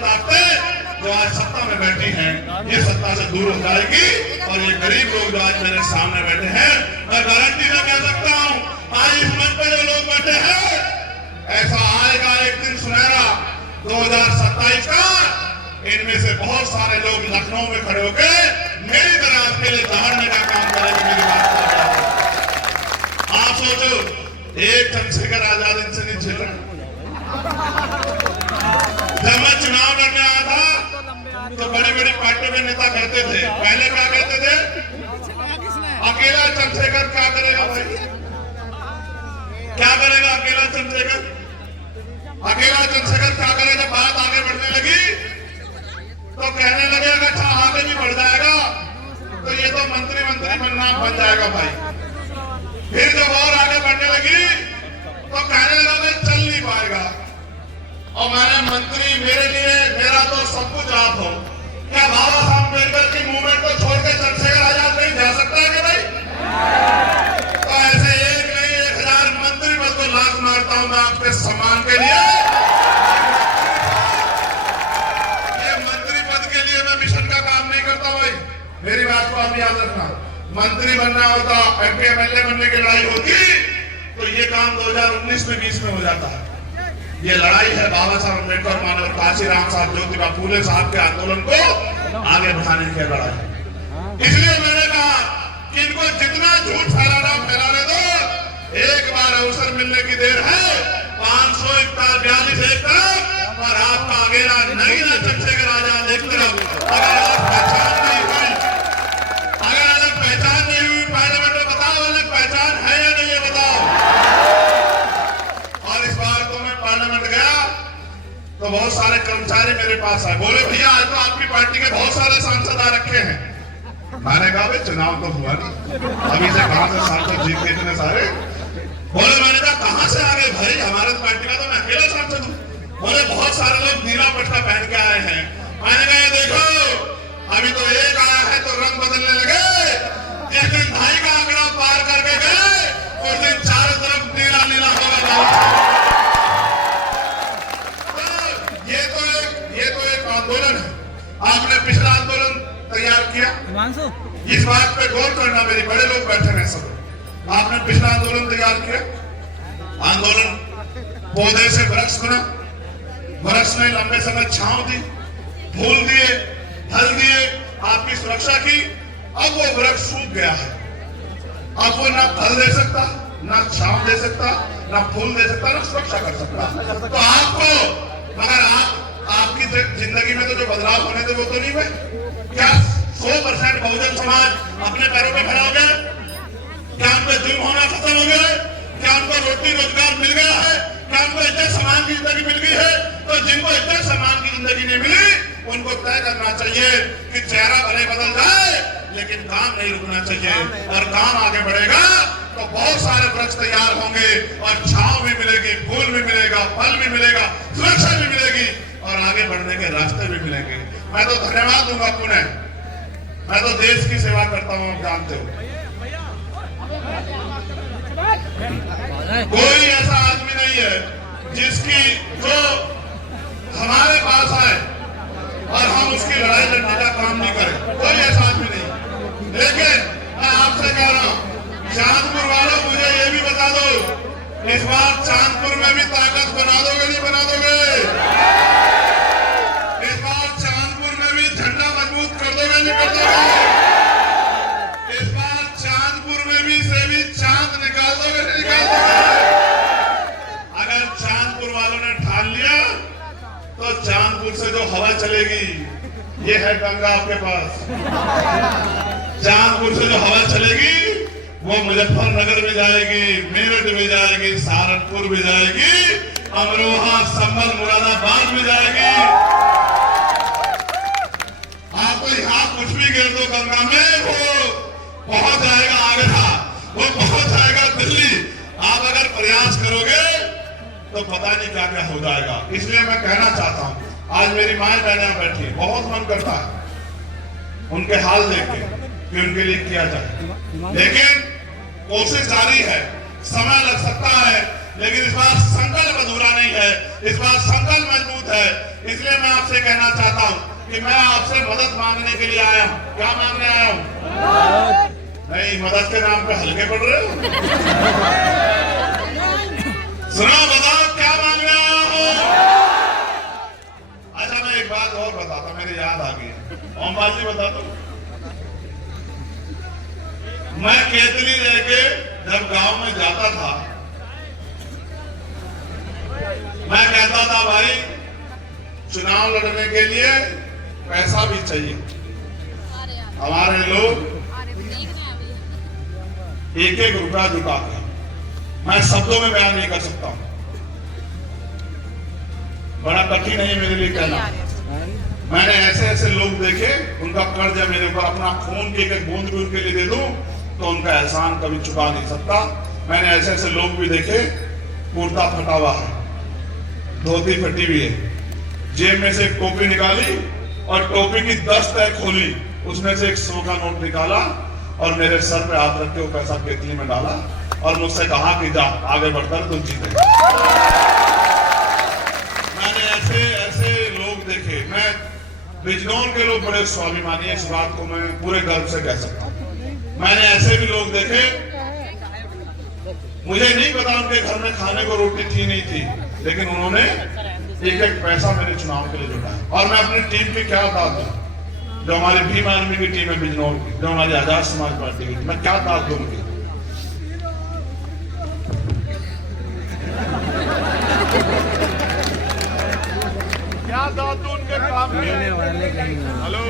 ताकतें जो आज सत्ता में बैठी हैं, ये सत्ता से दूर हो जाएगी और ये गरीब लोग जो आज मेरे सामने बैठे हैं, मैं गारंटी में कह सकता हूँ आज इस मंच पर जो लोग बैठे हैं, ऐसा आएगा एक दिन सुनहरा 2027 का, इनमें से बहुत सारे लोग लखनऊ में खड़े होकर मेरी तरह आपके लिए दहाड़ने का काम करेंगे। मेरी बात कर रहा हूं। आप सोचो एक चंद्रशेखर आजाद इनसे नहीं झेल रहा। जब मैं चुनाव लड़ने आया था तो बड़ी बड़ी पार्टियों के नेता कहते थे, पहले क्या कहते थे, अकेला चंद्रशेखर क्या करेगा भाई, क्या करेगा अकेला चंद्रशेखर, अकेला चंद्रशेखर क्या करेगा। बात आगे बढ़ने लगी तो कहने लगे अच्छा आगे भी बढ़ जाएगा तो ये तो मंत्री बनना बन जाएगा भाई। फिर जब और आगे बढ़ने लगी तो कहने लगा चल नहीं पाएगा। और मैंने मंत्री मेरे लिए मेरा तो सब कुछ आप हो। क्या बाबा साहब अम्बेडकर की मूवमेंट को छोड़कर चंद्रशेखर आजाद नहीं जा सकता है क्या भाई? तो ऐसे एक नहीं 1000 मंत्री पद को लात मारता हूं मैं आपके सम्मान के लिए। मेरी बात को आप याद रखना, मंत्री बनना होता, एमपी एमएलए बनने की लड़ाई होती तो ये काम 2019 में 20 में हो जाता है। ये लड़ाई है बाबा साहब अम्बेडकर, मानव काशीराम साहब, ज्योतिबा फूले साहब के आंदोलन को आगे बढ़ाने की लड़ाई। इसलिए मैंने कहा कि इनको जितना झूठ फैलाना फैलाने दो, एक बार अवसर मिलने की देर है। 500 हेक्टेयर 42 हेक्टेयर और आपका अकेला नहीं ना चंद्रशेखर आजाद एक तरफ। अगर आप पहचान नहीं हुई, अगर अलग पहचान नहीं हुई पार्लियामेंट में, बताओ अलग पहचान है या नहीं है बताओ। और इस बार तो मैं पार्लियामेंट गया तो बहुत सारे कर्मचारी मेरे पास आए, बोले भैया आज तो आपकी पार्टी के बहुत सारे सांसद आ रखे हैं। मैंने कहा भाई चुनाव तो हुआ नहीं, अभी से कहां से सांसद जीत के इतने सारे। बोले मैंने कहा कहां से आ गए भाई, हमारे पार्टी का तो मैं अकेला सांसद हूँ। बोले बहुत सारे लोग नीला पट्टा पहन के आए हैं। मैंने कहा ये देखो अभी तो एक आया है तो रंग बदलने लगे, जिस दिन 2.5 का आंकड़ा पार करके गए उस दिन चारों तरफ नीला नीला होगा। तो ये तो एक आंदोलन है। आपने पिछला आंदोलन तैयार किया, इस बात पे गौर करना, मेरे बड़े लोग बैठे हैं सब। आपने पिछला आंदोलन तैयार किया, आंदोलन पौधे से वृक्ष बना, वृक्ष ने लंबे समय छांव दी, फूल दिए, फल दिए, आपकी सुरक्षा की। अब वो वृक्ष सूख गया है, अब वो ना फल दे सकता, ना छांव दे सकता, ना फूल दे सकता, ना सुरक्षा कर सकता। तो आपको मगर आपकी जिंदगी में तो जो बदलाव होने थे वो तो नहीं हुए। क्या 100% बहुजन समाज अपने पैरों पे खड़ा हो गया? क्या उनको जुर्म होना खत्म हो गया? क्या उनको रोटी रोजगार मिल गया है? क्या उनको इज्जत सम्मान की जिंदगी मिल गई है? तो जिनको इज्जत सम्मान की जिंदगी नहीं मिली उनको तय करना चाहिए कि चेहरा भले बदल जाए लेकिन काम नहीं रुकना चाहिए। और काम आगे बढ़ेगा तो बहुत सारे वृक्ष तैयार होंगे और छांव भी मिलेगी, फूल भी मिलेगा, फल भी मिलेगा, सुरक्षा भी मिलेगी और आगे बढ़ने के रास्ते भी मिलेंगे। मैं तो धन्यवाद दूंगा पुनः, मैं तो देश की सेवा करता हूं, आप जानते हो। कोई ऐसा आदमी नहीं है जिसकी जो हमारे पास आए और हम उसकी लड़ाई लड़ने का काम नहीं करें, कोई ऐसा आदमी नहीं। लेकिन मैं आपसे कह रहा हूं चांदपुर वालों, मुझे ये भी बता दो इस बार चांदपुर में भी ताकत बना दोगे नहीं बना दोगे? इस बार चांदपुर में भी झंडा मजबूत कर दोगे नहीं कर दोगे? इस बार चांदपुर में भी से भी चांद निकाल दोगे नहीं निकाल दोगे? अगर चांदपुर वालों ने ठान लिया तो चांदपुर से जो हवा चलेगी, ये है गंगा आपके पास, चांदपुर से जो हवा चलेगी वो मुजफ्फरनगर में जाएगी, मेरठ में जाएगी, सहारनपुर में जाएगी, अमरोहा, संभल, मुरादाबाद में जाएगी। आपको यहाँ कुछ भी गिर दो गंगा में, वो पहुंच जाएगा आगरा, वो पहुंच जाएगा दिल्ली। आप अगर प्रयास करोगे तो पता नहीं क्या क्या हो जाएगा। इसलिए मैं कहना चाहता हूँ, आज मेरी माएं बहनें बैठी, बहुत मन करता है उनके हाल देख के कि उनके लिए किया जाए, लेकिन कोशिश जारी है। समय लग सकता है लेकिन इस बार संकल्प अधूरा नहीं है। इस बार संकल्प मजबूत है। इसलिए मैं आपसे कहना चाहता हूं कि मैं आपसे मदद मांगने के लिए आया हूं। क्या मांगने आया हूं? नहीं, मदद के नाम पे हल्के पड़ रहे हो। सुनो, बताओ क्या मांगने आया हो? अच्छा, मैं एक बात और बताता, मेरे याद आ गई। ओमपाल जी बता दो। मैं केतली रह के जब गांव में जाता था, मैं कहता था भाई चुनाव लड़ने के लिए पैसा भी चाहिए। हमारे लोग एक एक रुपया जुटाते हैं। मैं शब्दों में बयान नहीं कर सकता हूं, बड़ा कठिन है मेरे लिए कहना। मैंने ऐसे ऐसे लोग देखे, उनका कर्ज है मेरे ऊपर, अपना खून की एक बूंद भी उनके लिए दे दूं तो उनका एहसान कभी चुका नहीं सकता। मैंने ऐसे ऐसे लोग भी देखे, कुर्ता फटा हुआ है, धोती फटी हुई है, जेब में से एक टोपी निकाली और टोपी की 10 तह खोली, उसमें से एक 100 का नोट निकाला और मेरे सर पे हाथ रख के वो पैसा केतली में डाला और मुझसे कहा कि जा आगे बढ़कर तुम जीते। मैंने ऐसे ऐसे लोग देखे। मैं बिजनौर के लोग बड़े स्वाभिमानी है, इस बात को मैं पूरे गर्व से कह सकता हूँ। मैंने ऐसे भी लोग देखे, मुझे नहीं पता उनके घर में खाने को रोटी थी नहीं थी, लेकिन उन्होंने एक एक पैसा मेरे चुनाव के लिए जुटाया। और मैं अपनी टीम की क्या बात दूं, जो हमारी भीम आर्मी की टीम है बिजनौर की, जो हमारी आजाद समाज पार्टी की, मैं क्या दाद दूं उनकी? क्या दाद दूं उनके काम में? हेलो,